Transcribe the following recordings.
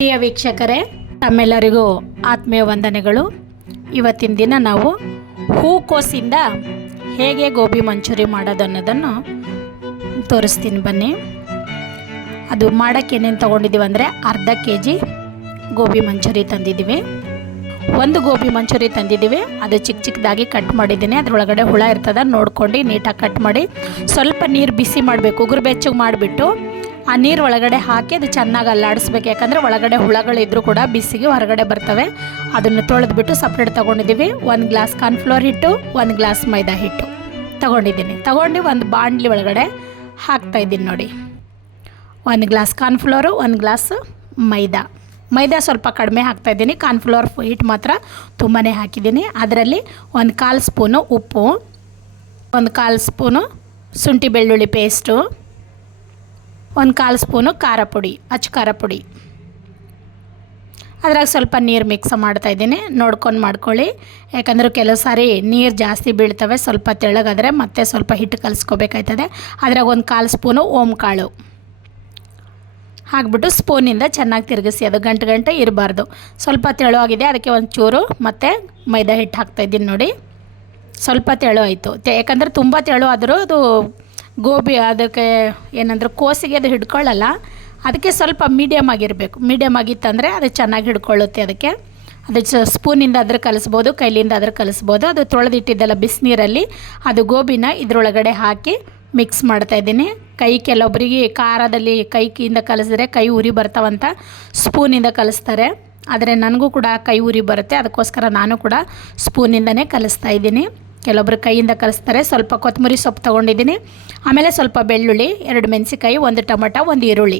ಪ್ರಿಯ ವೀಕ್ಷಕರೇ, ತಮ್ಮೆಲ್ಲರಿಗೂ ಆತ್ಮೀಯ ವಂದನೆಗಳು. ಇವತ್ತಿನ ದಿನ ನಾವು ಹೂಕೋಸಿಂದ ಹೇಗೆ ಗೋಬಿ ಮಂಚೂರಿ ಮಾಡೋದು ಅನ್ನೋದನ್ನು ತೋರಿಸ್ತೀನಿ ಬನ್ನಿ. ಅದು ಮಾಡೋಕ್ಕೆ ಏನೇನು ತೊಗೊಂಡಿದ್ದೀವಿ ಅಂದರೆ ಅರ್ಧ kg ಗೋಬಿ ಮಂಚೂರಿ ತಂದಿದ್ದೀವಿ. ಒಂದು ಗೋಬಿ ಮಂಚೂರಿ ತಂದಿದ್ದೀವಿ. ಅದು ಚಿಕ್ಕ ಚಿಕ್ಕದಾಗಿ ಕಟ್ ಮಾಡಿದ್ದೀನಿ. ಅದರೊಳಗಡೆ ಹುಳ ಇರ್ತದೆ, ನೋಡ್ಕೊಂಡು ನೀಟಾಗಿ ಕಟ್ ಮಾಡಿ ಸ್ವಲ್ಪ ನೀರು ಬಿಸಿ ಮಾಡಬೇಕು. ಉಗುರು ಬೆಚ್ಚಗೆ ಮಾಡಿಬಿಟ್ಟು ಆ ನೀರು ಒಳಗಡೆ ಹಾಕಿ ಅದು ಚೆನ್ನಾಗಿ ಅಲ್ಲಾಡಿಸ್ಬೇಕು. ಯಾಕಂದರೆ ಒಳಗಡೆ ಹುಳಗಳಿದ್ರೂ ಕೂಡ ಬಿಸಿಗೆ ಹೊರಗಡೆ ಬರ್ತವೆ. ಅದನ್ನು ತೊಳೆದ್ಬಿಟ್ಟು ಸಪ್ರೇಟ್ ತೊಗೊಂಡಿದ್ದೀವಿ. 1 ಗ್ಲಾಸ್ ಕಾರ್ನ್ಫ್ಲೋರ್ ಹಿಟ್ಟು, 1 ಗ್ಲಾಸ್ ಮೈದಾ ಹಿಟ್ಟು ತೊಗೊಂಡು ಒಂದು ಬಾಣಲಿ ಒಳಗಡೆ ಹಾಕ್ತಾಯಿದ್ದೀನಿ ನೋಡಿ. 1 ಗ್ಲಾಸ್ ಕಾರ್ನ್ಫ್ಲೋರು, 1 ಗ್ಲಾಸ್ ಮೈದಾ ಸ್ವಲ್ಪ ಕಡಿಮೆ ಹಾಕ್ತಾಯಿದ್ದೀನಿ. ಕಾರ್ನ್ಫ್ಲೋರ್ ಹಿಟ್ಟು ಮಾತ್ರ ತುಂಬಾ ಹಾಕಿದ್ದೀನಿ. ಅದರಲ್ಲಿ 1/4 ಸ್ಪೂನು ಉಪ್ಪು, 1/4 ಸ್ಪೂನು ಶುಂಠಿ ಬೆಳ್ಳುಳ್ಳಿ ಪೇಸ್ಟು, 1/4 ಸ್ಪೂನು ಖಾರ ಪುಡಿ, ಖಾರ ಪುಡಿ. ಅದ್ರಾಗ ಸ್ವಲ್ಪ ನೀರು ಮಿಕ್ಸ್ ಮಾಡ್ತಾಯಿದ್ದೀನಿ. ನೋಡ್ಕೊಂಡು ಮಾಡ್ಕೊಳ್ಳಿ, ಯಾಕಂದರೆ ಕೆಲವು ಸಾರಿ ನೀರು ಜಾಸ್ತಿ ಬೀಳ್ತವೆ. ಸ್ವಲ್ಪ ತೆಳ್ಳಗಾದರೆ ಮತ್ತೆ ಸ್ವಲ್ಪ ಹಿಟ್ಟು ಕಲಿಸ್ಕೋಬೇಕಾಯ್ತದೆ. ಅದ್ರಾಗ 1/4 ಸ್ಪೂನು ಓಮ್ ಕಾಳು ಹಾಕ್ಬಿಟ್ಟು ಸ್ಪೂನಿಂದ ಚೆನ್ನಾಗಿ ತಿರುಗಿಸಿ. ಅದು ಗಂಟೆ ಇರಬಾರ್ದು. ಸ್ವಲ್ಪ ತೆಳುವಾಗಿದೆ, ಅದಕ್ಕೆ ಒಂಚೂರು ಮತ್ತು ಮೈದಾ ಹಿಟ್ಟು ಹಾಕ್ತಾಯಿದ್ದೀನಿ ನೋಡಿ. ಸ್ವಲ್ಪ ತೆಳು ಆಯಿತು. ಯಾಕಂದರೆ ತುಂಬ ತೆಳು ಆದರೂ ಅದು ಗೋಬಿ ಅದಕ್ಕೆ ಏನಂದ್ರೆ ಕೋಸಿಗೆ ಅದು ಹಿಡ್ಕೊಳ್ಳಲ್ಲ. ಅದಕ್ಕೆ ಸ್ವಲ್ಪ ಮೀಡಿಯಮ್ ಆಗಿರಬೇಕು. ಮೀಡಿಯಮ್ ಆಗಿತ್ತಂದರೆ ಅದು ಚೆನ್ನಾಗಿ ಹಿಡ್ಕೊಳ್ಳುತ್ತೆ. ಅದಕ್ಕೆ ಅದು ಸ್ಪೂನಿಂದ ಆದರೂ ಕಲಿಸ್ಬೋದು, ಕೈಲಿಂದ ಆದರೂ ಕಲಿಸ್ಬೋದು. ಅದು ತೊಳೆದಿಟ್ಟಿದ್ದೆಲ್ಲ ಬಿಸಿನೀರಲ್ಲಿ ಅದು ಗೋಬಿನ ಇದರೊಳಗಡೆ ಹಾಕಿ ಮಿಕ್ಸ್ ಮಾಡ್ತಾಯಿದ್ದೀನಿ. ಕೆಲವೊಬ್ಬರಿಗೆ ಖಾರದಲ್ಲಿ ಕೈಯಿಂದ ಕಲಿಸಿದ್ರೆ ಕೈ ಉರಿ ಬರ್ತಾವಂತ ಸ್ಪೂನಿಂದ ಕಲಿಸ್ತಾರೆ. ಆದರೆ ನನಗೂ ಕೂಡ ಕೈ ಉರಿ ಬರುತ್ತೆ. ಅದಕ್ಕೋಸ್ಕರ ನಾನು ಕೂಡ ಸ್ಪೂನಿಂದನೇ ಕಲಿಸ್ತಾ ಇದ್ದೀನಿ. ಕೆಲವೊಬ್ಬರು ಕೈಯಿಂದ ಕಲಿಸ್ತಾರೆ. ಸ್ವಲ್ಪ ಕೊತ್ತಂಬರಿ ಸೊಪ್ಪು ತೊಗೊಂಡಿದ್ದೀನಿ. ಆಮೇಲೆ ಸ್ವಲ್ಪ ಬೆಳ್ಳುಳ್ಳಿ, 2 ಮೆಣಸಿಕಾಯಿ, 1 ಟೊಮೆಟೊ, 1 ಈರುಳ್ಳಿ.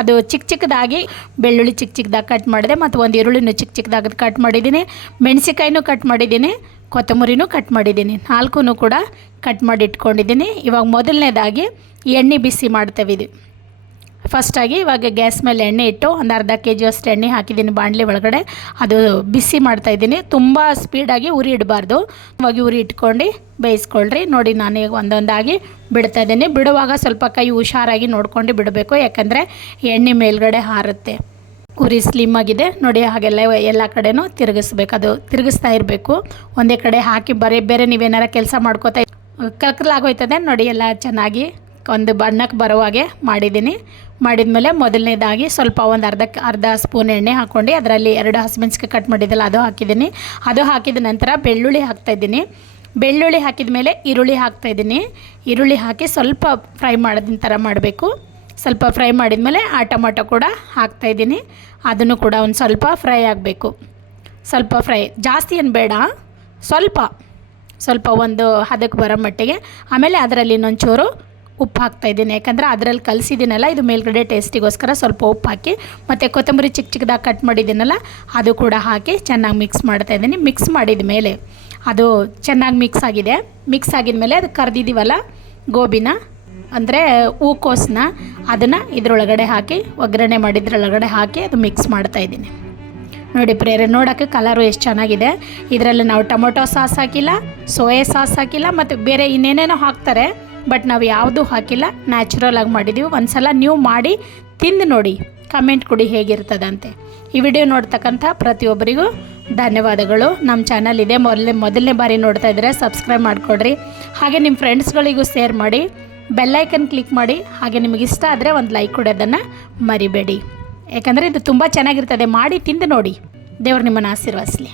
ಅದು ಚಿಕ್ಕದಾಗಿ ಬೆಳ್ಳುಳ್ಳಿ ಚಿಕ್ಕದಾಗಿ ಕಟ್ ಮಾಡಿದೆ. ಮತ್ತು 1 ಈರುಳ್ಳಿನೂ ಚಿಕ್ಕದಾಗಿ ಕಟ್ ಮಾಡಿದ್ದೀನಿ. ಮೆಣಸಿಕಾಯಿನೂ ಕಟ್ ಮಾಡಿದ್ದೀನಿ, ಕೊತ್ತಂಬರಿನೂ ಕಟ್ ಮಾಡಿದ್ದೀನಿ. 4 ಕೂಡ ಕಟ್ ಮಾಡಿ ಇಟ್ಕೊಂಡಿದ್ದೀನಿ. ಇವಾಗ ಮೊದಲನೇದಾಗಿ ಎಣ್ಣೆ ಬಿಸಿ ಮಾಡ್ತೇವೆ. ಫಸ್ಟಾಗಿ ಇವಾಗ ಗ್ಯಾಸ್ ಮೇಲೆ ಎಣ್ಣೆ ಇಟ್ಟು ಒಂದು ಅರ್ಧ kg ಅಷ್ಟು ಎಣ್ಣೆ ಹಾಕಿದ್ದೀನಿ ಬಾಣಲಿ ಒಳಗಡೆ. ಅದು ಬಿಸಿ ಮಾಡ್ತಾಯಿದ್ದೀನಿ. ತುಂಬ ಸ್ಪೀಡಾಗಿ ಉರಿ ಇಡಬಾರ್ದು. ಇವಾಗ ಉರಿ ಇಟ್ಕೊಂಡು ಬೇಯಿಸ್ಕೊಳ್ರಿ. ನೋಡಿ, ನಾನು ಈಗ ಒಂದೊಂದಾಗಿ ಬಿಡ್ತಾಯಿದ್ದೀನಿ. ಬಿಡುವಾಗ ಸ್ವಲ್ಪ ಕೈ ಹುಷಾರಾಗಿ ನೋಡ್ಕೊಂಡು ಬಿಡಬೇಕು, ಯಾಕಂದರೆ ಎಣ್ಣೆ ಮೇಲ್ಗಡೆ ಹಾರುತ್ತೆ. ಉರಿ ಸ್ಲಿಮ್ ಆಗಿದೆ ನೋಡಿ. ಹಾಗೆಲ್ಲ ಎಲ್ಲ ಕಡೆನೂ ತಿರುಗಿಸ್ಬೇಕು. ಅದು ತಿರುಗಿಸ್ತಾ ಇರಬೇಕು. ಒಂದೇ ಕಡೆ ಹಾಕಿ ಬೇರೆ ನೀವೇನಾರ ಕೆಲಸ ಮಾಡ್ಕೋತಾ ಕರ್ಕಲಾಗೋಯ್ತದೆ ನೋಡಿ. ಎಲ್ಲ ಚೆನ್ನಾಗಿ ಒಂದು ಬಣ್ಣಕ್ಕೆ ಬರೋ ಹಾಗೆ ಮಾಡಿದ್ಮೇಲೆ ಮೊದಲನೇದಾಗಿ ಸ್ವಲ್ಪ ಒಂದು ಅರ್ಧ ಸ್ಪೂನ್ ಎಣ್ಣೆ ಹಾಕ್ಕೊಂಡು ಅದರಲ್ಲಿ 2 ಹಸಿಮೆಣಸಿಕಾಯಿ ಕಟ್ ಮಾಡಿದ್ದಲ್ಲ ಅದು ಹಾಕಿದ್ದೀನಿ. ಅದು ಹಾಕಿದ ನಂತರ ಬೆಳ್ಳುಳ್ಳಿ ಹಾಕ್ತಾಯಿದ್ದೀನಿ. ಬೆಳ್ಳುಳ್ಳಿ ಹಾಕಿದ ಮೇಲೆ ಈರುಳ್ಳಿ ಹಾಕ್ತಾಯಿದ್ದೀನಿ. ಈರುಳ್ಳಿ ಹಾಕಿ ಸ್ವಲ್ಪ ಫ್ರೈ ಮಾಡೋದಿನ ಥರ ಮಾಡಬೇಕು. ಸ್ವಲ್ಪ ಫ್ರೈ ಮಾಡಿದ್ಮೇಲೆ ಆ ಟೊಮೆಟೊ ಕೂಡ ಹಾಕ್ತಾಯಿದ್ದೀನಿ. ಅದನ್ನು ಕೂಡ ಒಂದು ಸ್ವಲ್ಪ ಫ್ರೈ ಆಗಬೇಕು. ಸ್ವಲ್ಪ ಫ್ರೈ, ಜಾಸ್ತಿ ಏನು ಬೇಡ, ಸ್ವಲ್ಪ ಒಂದು ಹದಕ್ಕೆ ಬರೋ ಮಟ್ಟಿಗೆ. ಆಮೇಲೆ ಅದರಲ್ಲಿ ಇನ್ನೊಂಚೂರು ಉಪ್ಪು ಹಾಕ್ತಾಯಿದ್ದೀನಿ. ಯಾಕಂದರೆ ಅದರಲ್ಲಿ ಕಲಿಸಿದ್ದೀನಲ್ಲ, ಇದು ಮೇಲ್ಗಡೆ ಟೇಸ್ಟಿಗೋಸ್ಕರ ಸ್ವಲ್ಪ ಉಪ್ಪು ಹಾಕಿ, ಮತ್ತು ಕೊತ್ತಂಬರಿ ಚಿಕ್ಕದಾಗಿ ಕಟ್ ಮಾಡಿದ್ದೀನಲ್ಲ ಅದು ಕೂಡ ಹಾಕಿ ಚೆನ್ನಾಗಿ ಮಿಕ್ಸ್ ಮಾಡ್ತಾಯಿದ್ದೀನಿ. ಮಿಕ್ಸ್ ಮಾಡಿದ ಮೇಲೆ ಅದು ಚೆನ್ನಾಗಿ ಮಿಕ್ಸ್ ಆಗಿದೆ. ಮಿಕ್ಸ್ ಆಗಿದ್ಮೇಲೆ ಅದು ಕರೆದಿದ್ದೀವಲ್ಲ ಗೋಬಿನ, ಅಂದರೆ ಹೂಕೋಸನ್ನ, ಅದನ್ನು ಇದರೊಳಗಡೆ ಹಾಕಿ ಒಗ್ಗರಣೆ ಮಾಡಿದ್ರೊಳಗಡೆ ಹಾಕಿ ಅದು ಮಿಕ್ಸ್ ಮಾಡ್ತಾಯಿದ್ದೀನಿ ನೋಡಿ. ಪ್ರೇರೆ ನೋಡೋಕ್ಕೆ ಕಲರು ಎಷ್ಟು ಚೆನ್ನಾಗಿದೆ. ಇದರಲ್ಲಿ ನಾವು ಟೊಮೊಟೊ ಸಾಸ್ ಹಾಕಿಲ್ಲ, ಸೋಯಾ ಸಾಸ್ ಹಾಕಿಲ್ಲ, ಮತ್ತು ಬೇರೆ ಇನ್ನೇನೇನೋ ಹಾಕ್ತಾರೆ. ಬಟ್ ನಾವು ಯಾವುದೂ ಹಾಕಿಲ್ಲ, ನ್ಯಾಚುರಲ್ ಆಗಿ ಮಾಡಿದ್ದೀವಿ. ಒಂದು ಸಲ ನೀವು ಮಾಡಿ ತಿಂದು ನೋಡಿ, ಕಮೆಂಟ್ ಕೊಡಿ ಹೇಗಿರ್ತದಂತೆ. ಈ ವಿಡಿಯೋ ನೋಡ್ತಕ್ಕಂಥ ಪ್ರತಿಯೊಬ್ಬರಿಗೂ ಧನ್ಯವಾದಗಳು. ನಮ್ಮ ಚಾನಲ್ ಇದೆ, ಮೊದಲನೇ ಬಾರಿ ನೋಡ್ತಾ ಇದ್ದರೆ ಸಬ್ಸ್ಕ್ರೈಬ್ ಮಾಡಿಕೊಡ್ರಿ. ಹಾಗೆ ನಿಮ್ಮ ಫ್ರೆಂಡ್ಸ್ಗಳಿಗೂ ಶೇರ್ ಮಾಡಿ, ಬೆಲ್ಲೈಕನ್ ಕ್ಲಿಕ್ ಮಾಡಿ. ಹಾಗೆ ನಿಮಗೆ ಇಷ್ಟ ಆದರೆ ಒಂದು ಲೈಕ್ ಕೊಡೋದನ್ನು ಮರಿಬೇಡಿ. ಯಾಕಂದರೆ ಇದು ತುಂಬ ಚೆನ್ನಾಗಿರ್ತದೆ. ಮಾಡಿ ತಿಂದು ನೋಡಿ. ದೇವರು ನಿಮ್ಮನ್ನು ಆಶೀರ್ವದಿಸಲಿ.